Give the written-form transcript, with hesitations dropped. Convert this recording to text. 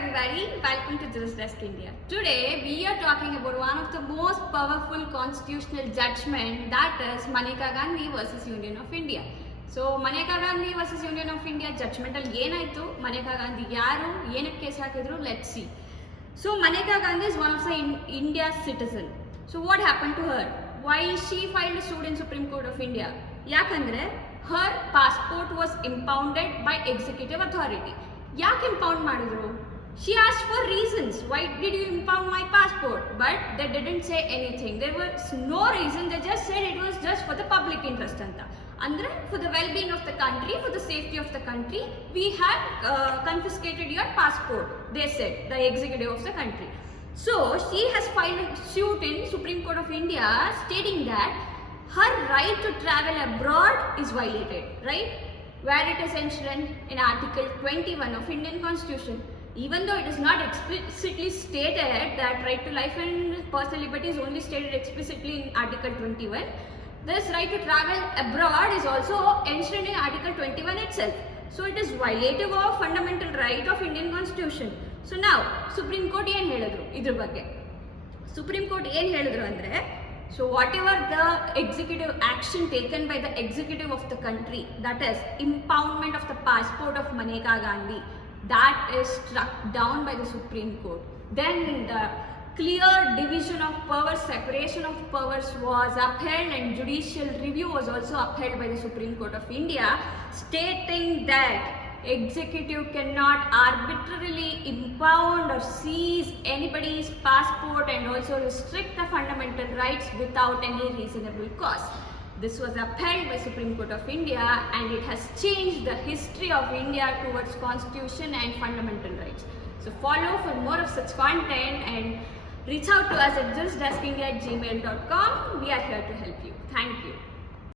everybody, welcome to Just Desk India. Today we are talking about one of the most powerful constitutional judgment, that is Maneka Gandhi versus Union of India. So Maneka Gandhi versus Union of India judgment ಅಲ್ಲಿ ಏನಾಯ್ತು, Maneka Gandhi ಯಾರು, ಏನಕ್ಕೆ case ಹಾಕಿದ್ರು, let's see. So Maneka Gandhi is one of the India's citizen. So what happened to her? Why she filed a suit in Supreme Court of India? ಯಾಕಂದ್ರೆ her passport was impounded by executive authority. ಯಾಕೆ impound ಮಾಡಿದ್ರು? She asked for reasons. Why did you impound my passport? But they didn't say anything. There was no reason. They just said it was just for the public interest anta. Andre, for the well-being of the country, for the safety of the country, we have confiscated your passport. They said, the executive of the country. So she has filed a suit in Supreme Court of India stating that her right to travel abroad is violated, right? Where it is enshrined in Article 21 of Indian Constitution. Even though it is not explicitly stated that right to life and personal liberty is only stated explicitly in Article 21, this right to travel abroad is also enshrined in Article 21 itself. So it is violative of fundamental right of Indian Constitution. So now, Supreme Court ಏನು ಹೇಳಿದ್ರು ಇದ್ರ ಬಗ್ಗೆ? Supreme Court ಏನು ಹೇಳಿದ್ರು ಅಂದರೆ, so whatever the executive action taken by the executive of the country, that is impoundment of the passport of Maneka Gandhi, that is struck down by the Supreme Court. Then the clear division of powers, separation of powers was upheld, and judicial review was also upheld by the Supreme Court of India, stating that executive cannot arbitrarily impound or seize anybody's passport and also restrict the fundamental rights without any reasonable cause. This was upheld by Supreme Court of India, and it has changed the history of India towards constitution and fundamental rights. So follow for more of such content and reach out to us at justdeskindia@gmail.com. We are here to help you. Thank you.